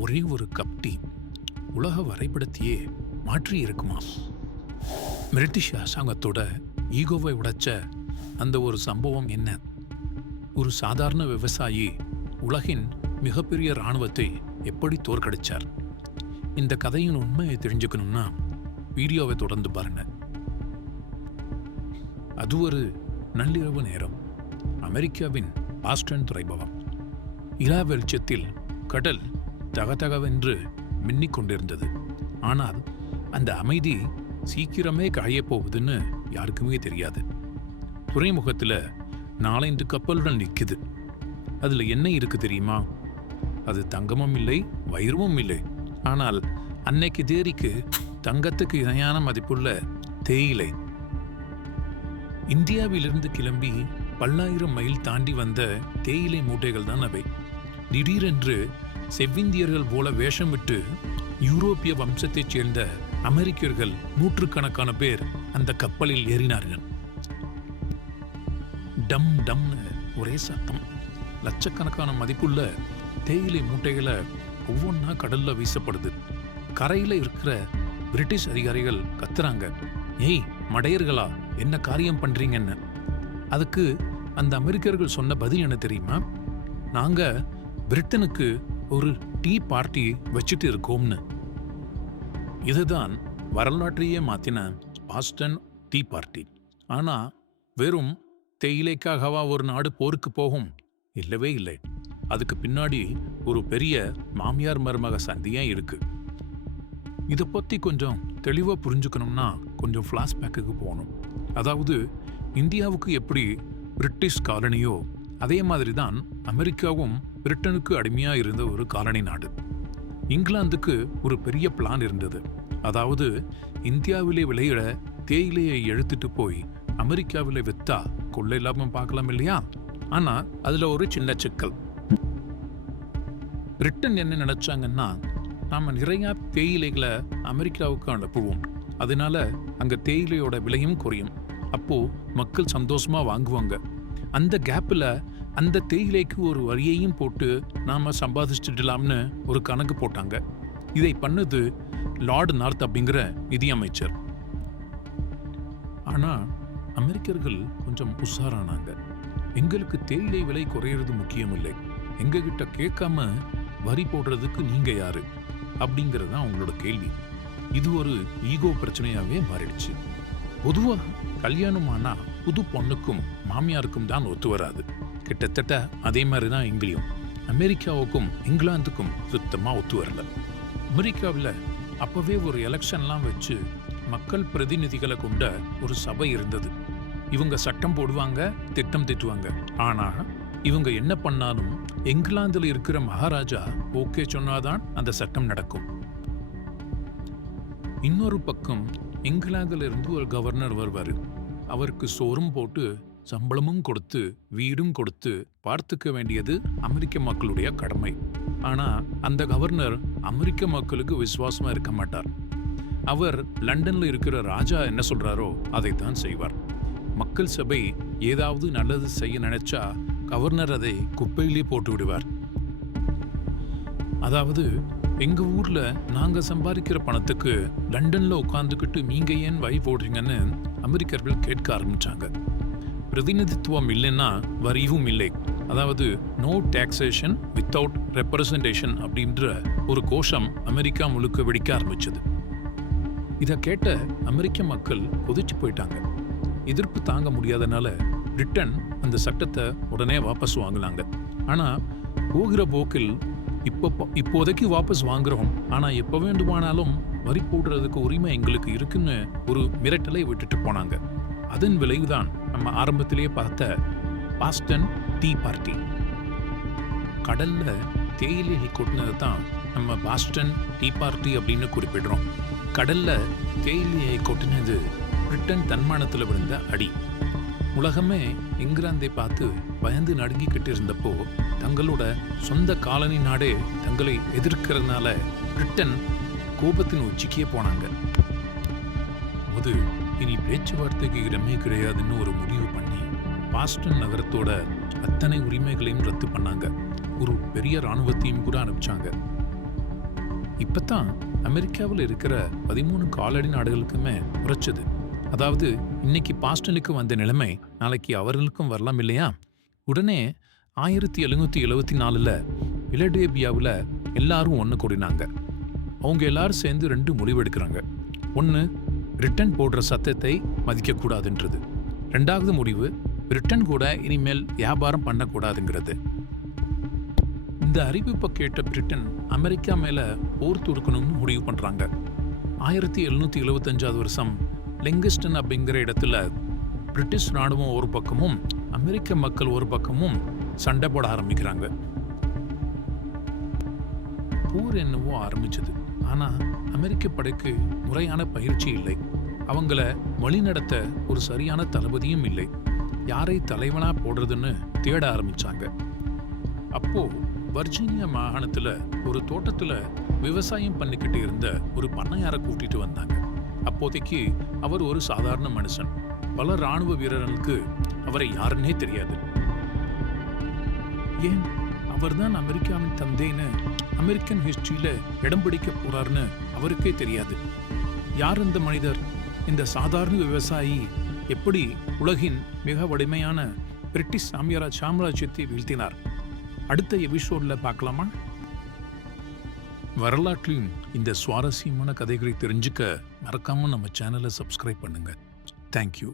ஒரே ஒரு cup tea உலக வரைபடத்தையே மாற்றி இருக்குமா? பிரிட்டிஷ் அரசாங்கத்தோட ஈகோவை உடைச்ச அந்த ஒரு சம்பவம் என்ன? ஒரு சாதாரண விவசாயி உலகின் மிகப்பெரிய இராணுவத்தை எப்படி தோற்கடிச்சார்? இந்த கதையின் உண்மையை தெரிஞ்சுக்கணும்னா வீடியோவை தொடர்ந்து பாருங்க. அது ஒரு நள்ளிரவு நேரம். அமெரிக்காவின் பாஸ்டன் துறைபவம் இரா வெளிச்சத்தில் கடல் தகதகவென்று மின்னிக் கொண்டிருந்தது. ஆனால் அந்த அமைதி சீக்கிரமே காயப் போகுதுன்னு யாருக்குமே தெரியாது. துறைமுகத்தில் நாலஞ்சு கப்பலுடன் நிற்குது அதில் என்ன இருக்கு தெரியுமா? அது தங்கமும் இல்லை வைரமும் இல்லை. ஆனால் அன்னைக்கு தேரிக்கு தங்கத்துக்கு இணையான மதிப்புள்ள தேயிலை. இந்தியாவிலிருந்து கிளம்பி பல்லாயிரம் மைல் தாண்டி வந்த தேயிலை மூட்டைகள் தான் அவை. திடீரென்று செவ்விந்தியர்கள் போல வேஷமிட்டு யூரோப்பிய வம்சத்தைச் சேர்ந்த அமெரிக்கர்கள் நூற்றுக்கணக்கான பேர் அந்த கப்பலில் ஏறினார்கள். டம் டம்னு ஒரே சத்தம். லட்சக்கணக்கான மதிப்புள்ள தேயிலை மூட்டைகளை ஒவ்வொன்றா கடல்ல வீசப்படுது. கரையில இருக்கிற பிரிட்டிஷ் அதிகாரிகள் கத்துறாங்க. ஏய் மடையர்களா என்ன காரியம் பண்றீங்கன்னு? அதுக்கு அந்த அமெரிக்கர்கள் சொன்ன பதில் என்ன தெரியுமா? நாங்க பிரிட்டனுக்கு ஒரு டீ பார்ட்டி வச்சுட்டு இருக்கோம்னு. இதுதான் வரலாற்றையே மாத்தின பாஸ்டன் டீ பார்ட்டி. ஆனா வெறும் தேயிலைக்காகவா ஒரு நாடு போருக்கு போகும்? இல்லவே இல்லை. அதுக்கு பின்னாடி ஒரு பெரிய மாமியார் மருமக சந்தியா இருக்கு. இதை பத்தி கொஞ்சம் தெளிவா புரிஞ்சுக்கணும்னா கொஞ்சம் ஃப்ளாஷ்பேக்குக்கு போகணும். அதாவது இந்தியாவுக்கு எப்படி பிரிட்டிஷ் காலனியோ அதே மாதிரி தான் அமெரிக்காவும் பிரிட்டனுக்கு அடிமையா இருந்த ஒரு காலனி நாடு. இங்கிலாந்துக்கு ஒரு பெரிய பிளான் இருந்தது. அதாவது இந்தியாவிலே விளையிட தேயிலையை எழுத்துட்டு போய் அமெரிக்காவில் வித்தா கொள்ளை லாபம் பார்க்கலாம் இல்லையா? ஆனா அதுல ஒரு சின்ன சிக்கல். பிரிட்டன் என்ன நினைச்சாங்கன்னா நாம நிறைய தேயிலைகளை அமெரிக்காவுக்கு அனுப்புவோம். அதனால அங்க தேயிலையோட விலையும் குறையும். அப்போ மக்கள் சந்தோஷமா வாங்குவாங்க. அந்த கேப்ல அந்த தேயிலைக்கு ஒரு வரியையும் போட்டு நாம சம்பாதிச்சிடலாம்னு ஒரு கணக்கு போட்டாங்க. இதை பண்ணது லார்டு நார்த் அப்படிங்கிற நிதியமைச்சர். ஆனால் அமெரிக்கர்கள் கொஞ்சம் உஷாரானாங்க. எங்களுக்கு தேயிலை விலை குறையிறது முக்கியம் இல்லை கேட்காம வரி போடுறதுக்கு நீங்கள் யாரு? அப்படிங்கிறது தான் அவங்களோட கேள்வி. இது ஒரு ஈகோ பிரச்சனையாகவே மாறிடுச்சு. பொதுவாக கல்யாணம் ஆனால் புது பொண்ணுக்கும் மாமியாருக்கும் தான் ஒத்து வராது. கிட்டத்தட்ட அதே மாதிரி தான் இங்கேயும் அமெரிக்காவுக்கும் இங்கிலாந்துக்கும் சுத்தமா ஒத்து வரல. அமெரிக்காவில் அப்பவே ஒரு எலெக்ஷன்லாம் வச்சு மக்கள் பிரதிநிதிகளை கொண்ட ஒரு சபை இருந்தது. இவங்க சட்டம் போடுவாங்க திட்டம் திட்டுவாங்க. ஆனா இவங்க என்ன பண்ணாலும் இங்கிலாந்துல இருக்கிற மகாராஜா ஓகே சொன்னாதான் அந்த சட்டம் நடக்கும். இன்னொரு பக்கம் இங்கிலாந்துல இருந்து ஒரு கவர்னர் வருவாரு. அவருக்கு சோறும் போட்டு சம்பளமும் கொடுத்து வீடும் கொடுத்து பார்த்துக்க வேண்டியது அமெரிக்க மக்களுடைய கடமை. ஆனா அந்த கவர்னர் அமெரிக்க மக்களுக்கு விசுவாசமா இருக்க மாட்டார். அவர் லண்டன்ல இருக்கிற ராஜா என்ன சொல்றாரோ அதைத்தான் செய்வார். மக்கள் சபை ஏதாவது நல்லது செய்ய நினைச்சா கவர்னர் அதை குப்பையிலே போட்டு விடுவார். அதாவது எங்க ஊர்ல நாங்க சம்பாதிக்கிற பணத்துக்கு லண்டன்ல உட்காந்துக்கிட்டு நீங்க ஏன் வை போடுறீங்கன்னு அமெரிக்கர்கள் கேட்க ஆரம்பிச்சாங்க. பிரதிநிதித்துவம் இல்லைன்னா வரியும் இல்லை. அதாவது நோ டாக்ஸேஷன் வித்தவுட் ரெப்ரசன்டேஷன் அப்படின்ற ஒரு கோஷம் அமெரிக்கா முழுக்க வெடிக்க ஆரம்பிச்சது. இதை கேட்ட அமெரிக்க மக்கள் கொதிச்சு போயிட்டாங்க. எதிர்ப்பு தாங்க முடியாதனால பிரிட்டன் அந்த சட்டத்தை உடனே வாபஸ் வாங்கினாங்க. ஆனால் போகிற போக்கில் இப்போ இப்போதைக்கு வாபஸ் வாங்குறோம். ஆனால் எப்போ வேண்டுமானாலும் வரி போடுறதுக்கு உரிமை எங்களுக்கு இருக்குன்னு ஒரு மிரட்டலை விட்டுட்டு போனாங்க. அதன் விளைவுதான் நம்ம ஆரம்பத்திலேயே பார்த்த பாஸ்டன் டீ பார்ட்டி. கடல்ல தேயிலையை கொட்டினது தான் நம்ம பாஸ்டன் டீ பார்ட்டி அப்படின்னு குறிப்பிடுறோம். கடல்ல தேயிலையை கொட்டினது பிரிட்டன் தன்மானத்தில் விழுந்த அடி. உலகமே இங்கிலாந்தை பார்த்து பயந்து நடுங்கிக்கிட்டு இருந்தப்போ தங்களோட சொந்த காலனி நாடே தங்களை எதிர்க்கிறதுனால பிரிட்டன் கோபத்தின் உச்சிக்கே போனாங்க. அது இனி பேச்சுவார்த்தைக்கு இடமே கிடையாதுன்னு ஒரு முடிவு பண்ணி பாஸ்டன் நகரத்தோட அத்தனை உரிமைகளையும் ரத்து பண்ணாங்க. ஒரு பெரிய ராணுவத்தையும் கூட அனுப்பிச்சாங்க. இப்பதான் அமெரிக்காவில் இருக்கிற பதிமூணு காலடி நாடுகளுக்குமே உரைச்சது. அதாவது இன்னைக்கு பாஸ்டனுக்கு வந்த நிலைமை நாளைக்கு அவர்களுக்கும் வரலாம் இல்லையா? உடனே ஆயிரத்தி எழுநூத்தி எழுவத்தி நாலுல பிலடேபியாவில் எல்லாரும் ஒன்று கூடினாங்க. அவங்க எல்லாரும் சேர்ந்து ரெண்டு முடிவெடுக்கிறாங்க. ஒன்று ரிட்டன் போடுற சத்தத்தை மதிக்கக்கூடாதுன்றது. ரெண்டாவது முடிவு ரிட்டன் கூட இனிமேல் வியாபாரம் பண்ணக்கூடாதுங்கிறது. இந்த அறிவிப்பை கேட்ட பிரிட்டன் அமெரிக்கா மேலே போர் தொடுக்கணும்னு முடிவு பண்ணுறாங்க ஆயிரத்தி எழுநூற்றி எழுபத்தஞ்சாவது வருஷம் லிங்கிஸ்டன் அப்படிங்கிற இடத்துல பிரிட்டிஷ் ராணுவம் ஒரு பக்கமும் அமெரிக்க மக்கள் ஒரு பக்கமும் சண்டை போட ஆரம்பிக்கிறாங்க. போர் என்னவோ ஆரம்பிச்சது. ஆனால் அமெரிக்க படைக்கு முறையான பயிற்சி இல்லை. அவங்கள வழிநடத்த ஒரு சரியான தளபதியும் இல்லை. யாரை தலைவனாக போடுறதுன்னு தேட ஆரம்பித்தாங்க அப்போது வர்ஜீனியா மாகாணத்தில் ஒரு தோட்டத்தில் விவசாயம் பண்ணிக்கிட்டு இருந்த ஒரு பண்ணையாரை கூட்டிட்டு வந்தாங்க. அப்போதைக்கு அவர் ஒரு சாதாரண மனுஷன். பல ராணுவ வீரர்களுக்கு அவரை யாருன்னே தெரியாது. ஏன்? அவர்தான் அமெரிக்காவின் தந்தைன்னு அமெரிக்கன் ஹிஸ்டரியில இடம் பிடிக்க போறாருன்னு அவருக்கே தெரியாது. யார் இந்த மனிதர்? இந்த சாதாரண விவசாயி எப்படி உலகின் மிக வலிமையான பிரிட்டிஷ் சாமியாரா சாம்ராஜ்யத்தை வீழ்த்தினார்? அடுத்த எபிசோட்ல பார்க்கலாமா? வரலாற்றின் இந்த சுவாரஸ்யமான கதைகளை தெரிஞ்சுக்க மறக்காம நம்ம சேனலை சப்ஸ்கிரைப் பண்ணுங்க. தேங்க்யூ